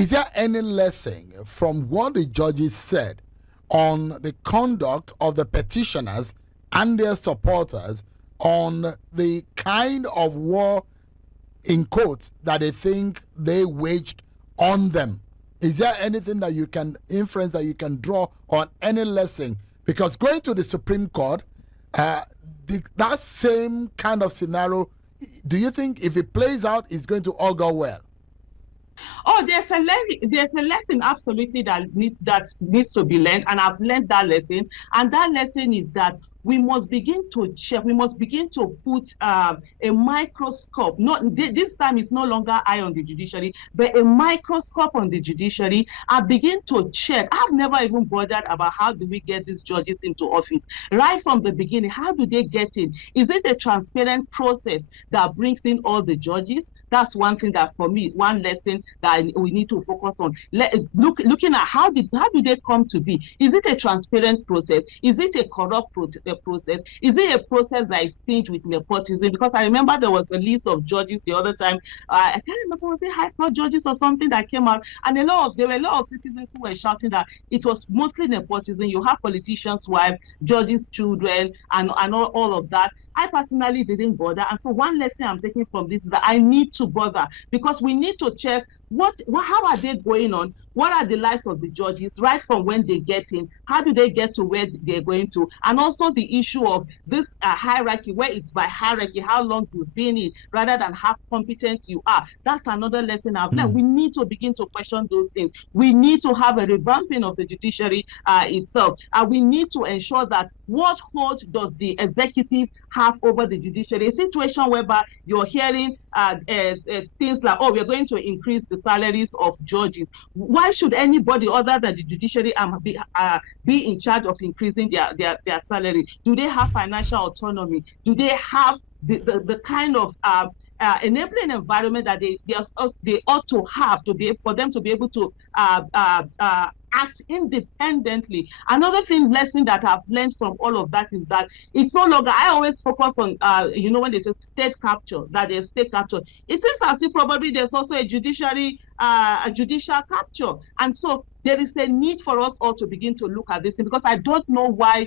Is there any lesson from what the judges said on the conduct of the petitioners and their supporters on the kind of war, in quotes, that they think they waged on them? Is there anything that you can inference, that you can draw on any lesson? Because going to the Supreme Court, that same kind of scenario, do you think if it plays out, it's going to all go well? Oh, there's a lesson absolutely that needs to be learned, and I've learned that lesson. And that lesson is that we must begin to check. We must begin to put a microscope. Not this time, it's no longer eye on the judiciary, but a microscope on the judiciary, and begin to check. I've never even bothered about how do we get these judges into office right from the beginning. How do they get in? Is it a transparent process that brings in all the judges? That's one thing that, for me, one lesson that we need to focus on. Looking at how do they come to be? Is it a transparent process? Is it a corrupt process? Is it a process that is tinged with nepotism? Because I remember there was a list of judges the other time. I can't remember, was it High Court judges or something that came out, and there were a lot of citizens who were shouting that it was mostly nepotism. You have politicians' wives, judges' children, and all of that. I personally didn't bother, and so one lesson I'm taking from this is that I need to bother, because we need to check how are they going on? What are the lives of the judges right from when they get in? How do they get to where they're going to? And also the issue of this hierarchy, where it's by hierarchy, how long you've been in, rather than how competent you are. That's another lesson I've learned. We need to begin to question those things. We need to have a revamping of the judiciary itself. We need to ensure that what hold does the executive have over the judiciary? A situation whereby you're hearing things like, oh, we're going to increase the salaries of judges. Why should anybody other than the judiciary be in charge of increasing their salary? Do they have financial autonomy? Do they have the kind of enabling environment that they ought to have for them to be able to act independently? Another lesson that I've learned from all of that is that it's no longer, I always focus on, when they say state capture, that there's state capture. It seems as if probably there's also a judicial capture. And so there is a need for us all to begin to look at this, because I don't know why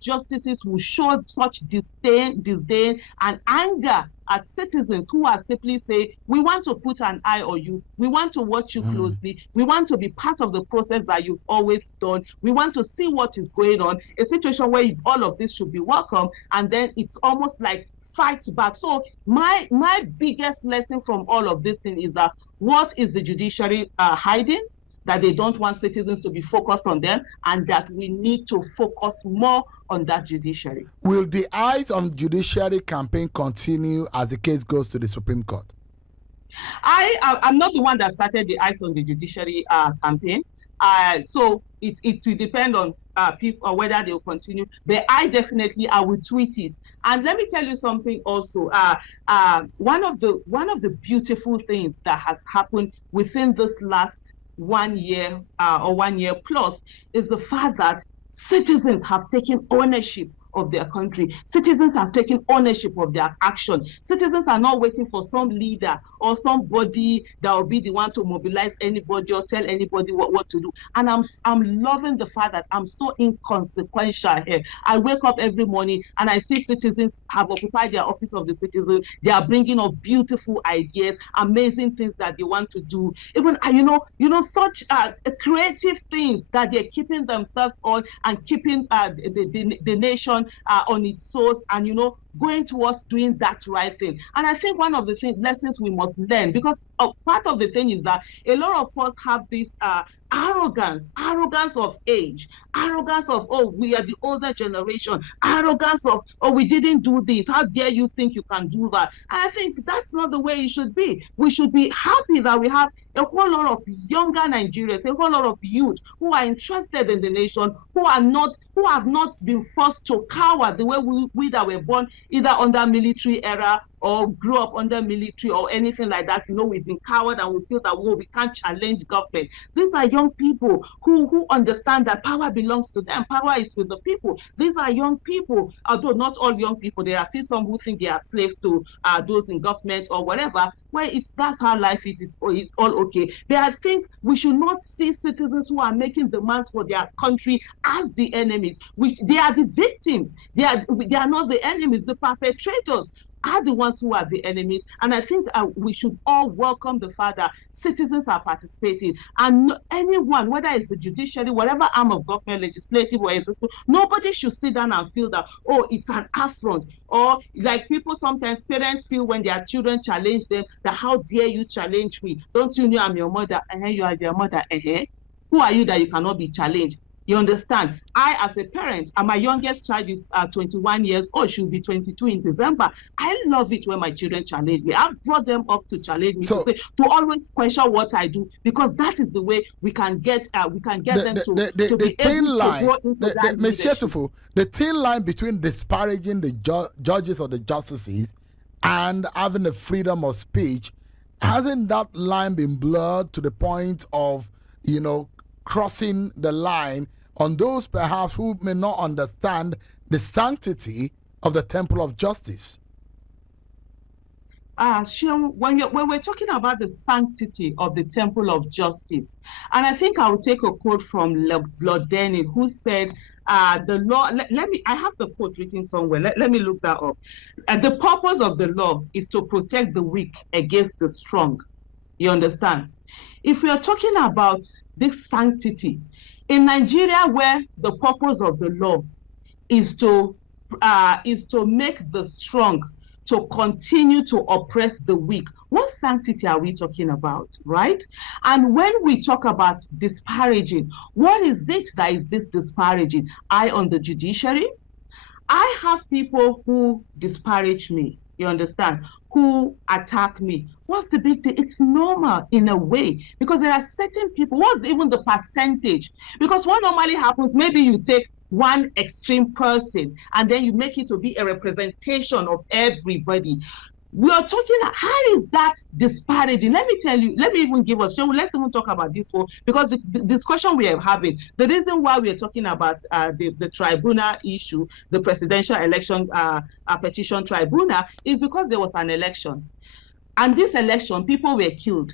justices will show such disdain and anger at citizens who are simply saying, we want to put an eye on you, we want to watch you closely, we want to be part of the process that you've always done, we want to see what is going on, a situation where all of this should be welcome, and then it's almost like fights back. So my biggest lesson from all of this thing is that what is the judiciary hiding? That they don't want citizens to be focused on them, and that we need to focus more on that judiciary. Will the Eyes on Judiciary campaign continue as the case goes to the Supreme Court? I'm not the one that started the Eyes on the Judiciary campaign. So it will depend on people or whether they'll continue. But I will tweet it. And let me tell you something also. One of the beautiful things that has happened within this last 1 year or 1 year plus is the fact that citizens have taken ownership of their country. Citizens have taken ownership of their action. Citizens are not waiting for some leader or somebody that will be the one to mobilize anybody or tell anybody what to do. And I'm loving the fact that I'm so inconsequential here. I wake up every morning and I see citizens have occupied their office of the citizen. They are bringing up beautiful ideas, amazing things that they want to do. Even such creative things that they're keeping themselves on and keeping the nation on its toes, and going towards doing that right thing. And I think one of the lessons we must learn, because part of the thing is that a lot of us have this arrogance of age, arrogance of, oh, we are the older generation, arrogance of, oh, we didn't do this, how dare you think you can do that? And I think that's not the way it should be. We should be happy that we have a whole lot of younger Nigerians, a whole lot of youth who are interested in the nation, who have not been forced to cower the way we that were born either under military era or grew up under military or anything like that. We've been coward and we feel that we can't challenge government. These are young people who understand that power belongs to them. Power is with the people. These are young people, although not all young people. There are still some who think they are slaves to those in government or whatever. Well, that's how life is. It's all okay. But I think we should not see citizens who are making demands for their country as the enemies. They are the victims. They are not the enemies. The perpetrators are the ones who are the enemies. And I think we should all welcome the fact that citizens are participating. And anyone, whether it's the judiciary, whatever arm of government, legislative or executive, nobody should sit down and feel that, oh, it's an affront. Or like people sometimes, parents feel when their children challenge them, that how dare you challenge me? Don't you know I'm your mother? You are their mother. Who are you that you cannot be challenged? You understand? I, as a parent, and my youngest child is 21 years old. She'll be 22 in November. I love it when my children challenge me. I've brought them up to challenge me, to always question what I do, because that is the way we can get them to be able to grow into that Ms. Yesufu, the thin line between disparaging the judges or the justices and having the freedom of speech, hasn't that line been blurred to the point of, crossing the line on those perhaps who may not understand the sanctity of the temple of justice? When we're talking about the sanctity of the temple of justice, and I think I will take a quote from Lord Denning, who said, the law, I have the quote written somewhere. Let me look that up. The purpose of the law is to protect the weak against the strong. You understand? If we are talking about this sanctity in Nigeria, where the purpose of the law is to make the strong to continue to oppress the weak, what sanctity are we talking about, right? And when we talk about disparaging, what is it that is this disparaging? On the judiciary, I have people who disparage me, you understand, who attack me. What's the big deal? It's normal in a way, because there are certain people. What's even the percentage? Because what normally happens, maybe you take one extreme person and then you make it to be a representation of everybody. We are talking, how is that disparaging? Let me tell you, let me even give us, let's even talk about this one, because the discussion we are having, the reason why we are talking about the tribunal issue, the presidential election petition tribunal, is because there was an election. And this election, people were killed.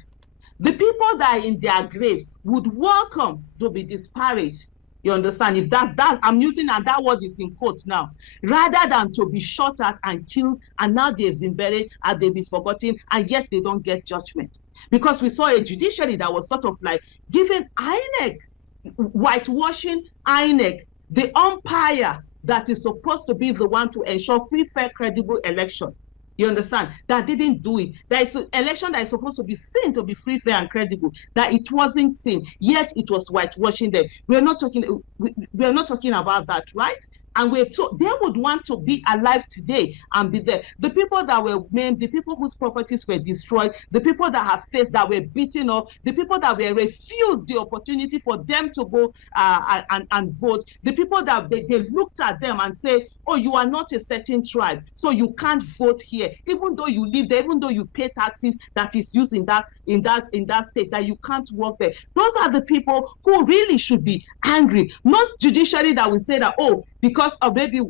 The people that are in their graves would welcome to be disparaged. You understand? If that's I'm using that word is in quotes now, rather than to be shot at and killed, and now they've been buried and they've been forgotten, and yet they don't get judgment. Because we saw a judiciary that was sort of like giving INEC, whitewashing INEC, the umpire that is supposed to be the one to ensure free, fair, credible election. You understand? That didn't do it. That is an election that is supposed to be seen to be free, fair, and credible. That it wasn't seen. Yet it was whitewashing them. We're not talking about that, right? And they would want to be alive today and be there. The people that were maimed, the people whose properties were destroyed, the people that have faced, that were beaten up, the people that were refused the opportunity for them to go and vote, the people that they looked at them and say, oh, you are not a certain tribe, so you can't vote here, even though you live there, even though you pay taxes that is used in that state, that you can't work there. Those are the people who really should be angry, not judiciary that will say that, oh, because of maybe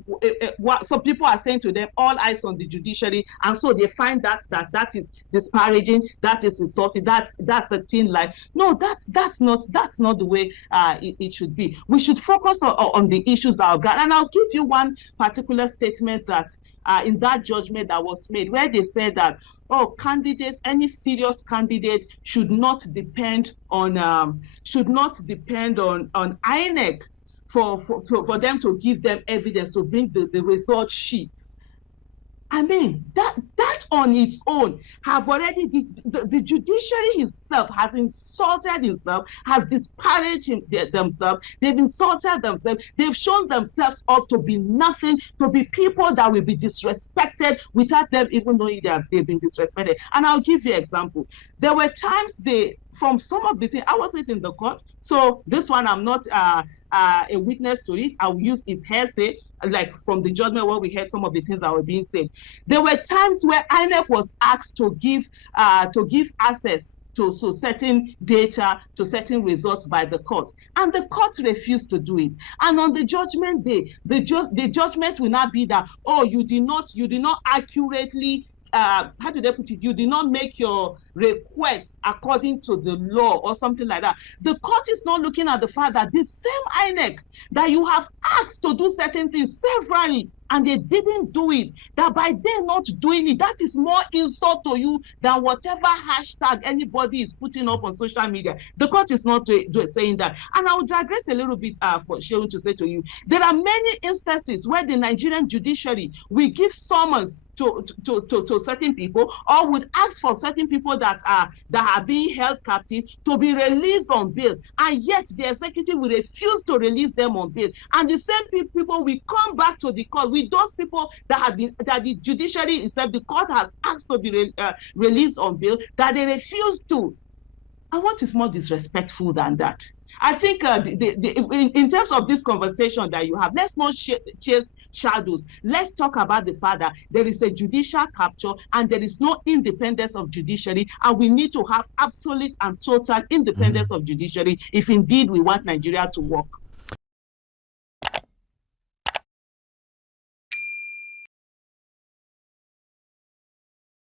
some people are saying to them, all eyes on the judiciary, and so they find that is disparaging, that is insulting, that's a thin line. No, that's not the way it should be. We should focus on the issues that are ground. And I'll give you one particular statement that in that judgment that was made, where they said that, candidates, any serious candidate should not depend on INEC for them to give them evidence to bring the result sheets. I mean, that on its own have already, the judiciary itself has insulted himself, has disparaged themselves, they've insulted themselves, they've shown themselves up to be nothing, to be people that will be disrespected without them even knowing they've been disrespected. And I'll give you an example. There were times from some of the things, I wasn't in the court, so this one I'm not a witness to it. I'll use his hearsay. like from the judgment where we heard some of the things that were being said, there were times where INEC was asked to give access to certain data, to certain results by the court, and the court refused to do it. And on the judgment day, the judgment will not be that, oh, you did not accurately, how do they put it? You did not make your request according to the law or something like that. The court is not looking at the fact that the same INEC that you have asked to do certain things severally and they didn't do it, that by them not doing it, that is more insult to you than whatever hashtag anybody is putting up on social media. The court is not saying that. And I will digress a little bit for Shehu to say to you, there are many instances where the Nigerian judiciary will give summons to certain people, or would ask for certain people that are being held captive to be released on bail, and yet the executive will refuse to release them on bail. And the same people will come back to the court with those people that the judiciary itself, the court has asked to be released on bail, that they refuse to. And what is more disrespectful than that? I think in terms of this conversation that you have, let's not chase shadows. Let's talk about the fact that there is a judicial capture and there is no independence of judiciary, and we need to have absolute and total independence of judiciary if indeed we want Nigeria to work.